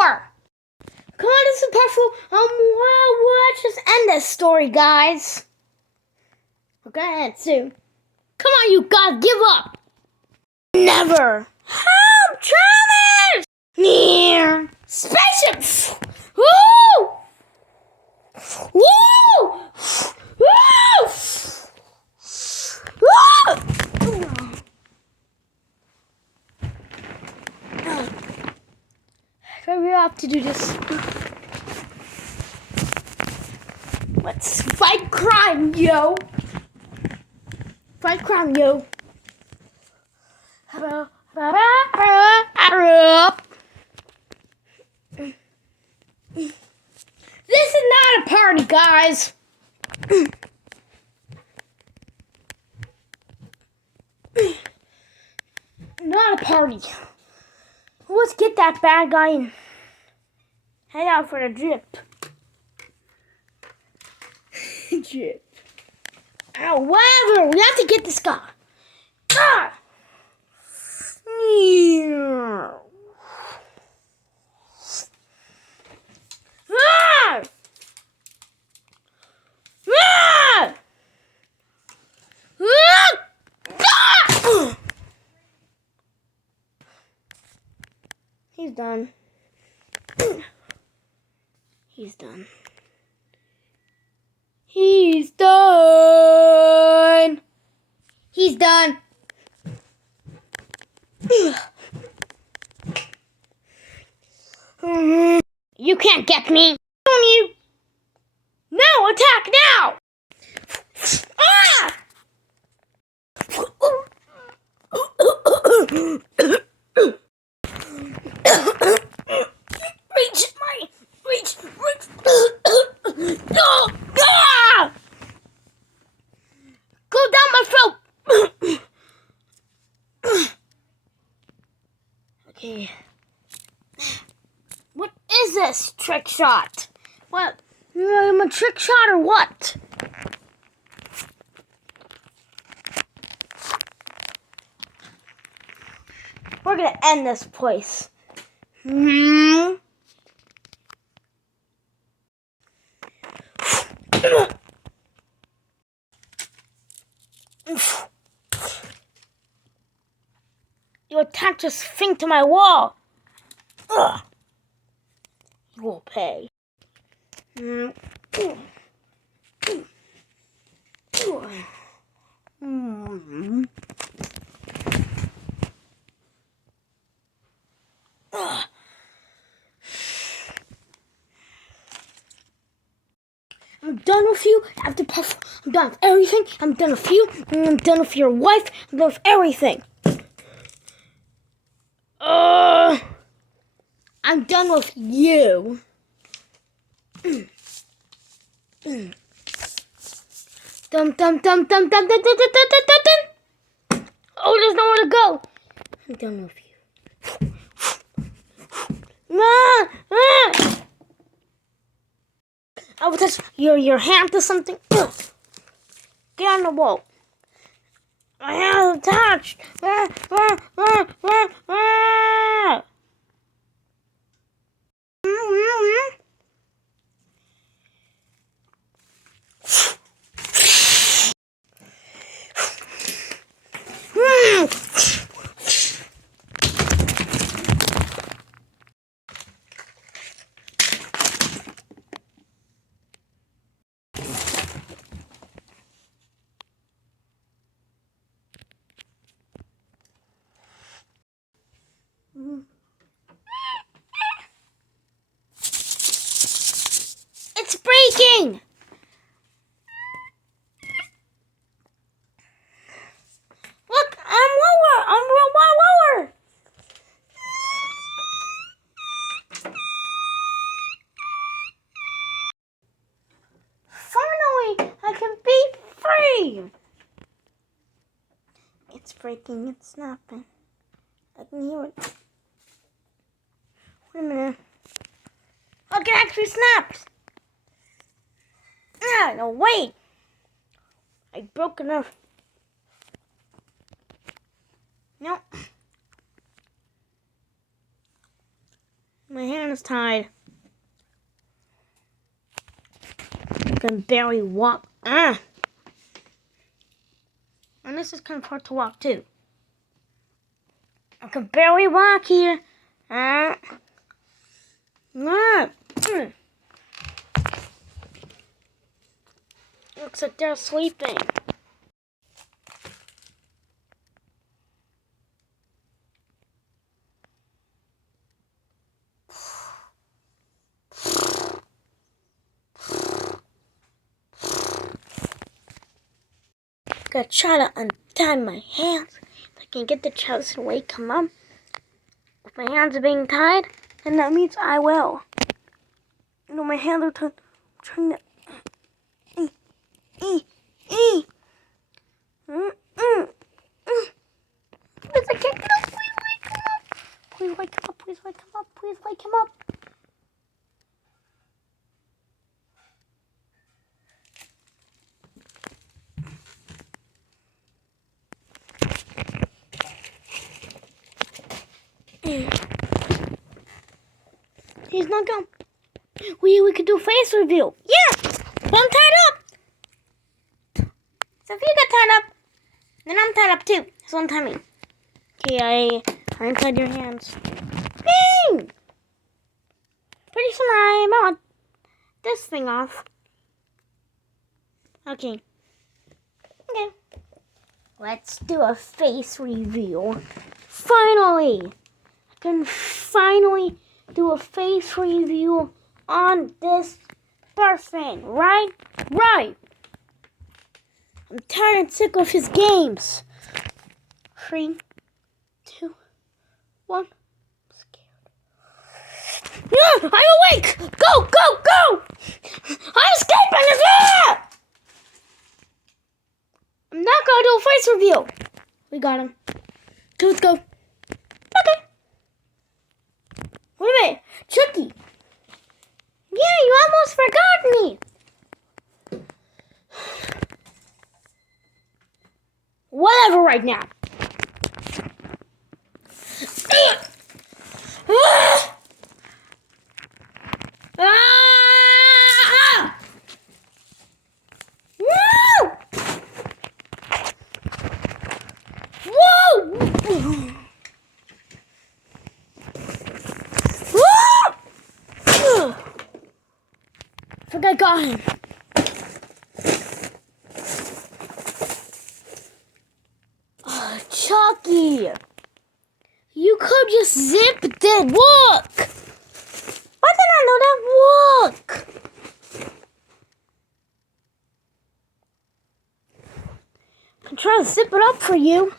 more. Come on, this is part 4. Well, let's just end this story, guys. We're gonna end soon. Come on, you guys, give up. Never. Help, Travis! Near. Spaceship. Woo! Woo! Woo! Woo! We have to do this. Let's fight crime, yo. Fight crime, yo. This is not a party, guys. Not a party. Let's get that bad guy and head out for the drip. Drip. However, we have to get this guy. Ah! Ah! Ah! Ah! He's done. He's done. He's done. He's done. You can't get me. Don't you? No, attack now. Ah! Reach. No! Ah! Go down my throat. Okay. What is this trick shot? What? I'm a trick shot or what? We're gonna end this place. You attached this thing to my wall. Ugh. You will pay. I'm done with you. I'm done with everything. I'm done with you. I'm done with your wife. I'm done with everything. I'm done with you. Dum dum dum dum dum dum dum dum dum dum dum. Oh, there's nowhere to go. I'm done with you. I will touch your hand to something. Get on the wall. My hand is attached. It's breaking! Look, I'm lower! I'm lower! Finally, I can be free! It's breaking, it's snapping. I can hear it. Wait a minute. Look, it actually snapped! Ah, no, wait! I broke enough. No. My hand is tied. I can barely walk. And this is kind of hard to walk too. I can barely walk here. Looks like they're sleeping. Gotta try to untie my hands. If I can get the child to wake him up. If my hands are being tied, then that means I will. You know, my hands are trying to. Please, I can't get up. Please wake him up. Please wake him up. Please wake him up. Please wake him up. He's not gone. We could do face reveal. Yeah, but I'm tied up. So if you get tied up, then I'm tied up too. So untie me. Okay, I untied your hands. Bing! Pretty soon I'm on this thing off. Okay. Let's do a face reveal. Finally! I can finally do a face reveal on this person. Right? Right! I'm tired and sick of his games. 3, 2, 1. I'm scared. No! I'm awake! Go! Go! Go! I'm escaping! I'm not gonna do a face reveal. We got him. Let's go. Okay. Wait a minute. Chucky. Yeah, you almost forgot me. Whatever right now. I think I got him. Oh, Chucky. You could just zip that. Look. Why did I know that? Look. I'm trying to zip it up for you.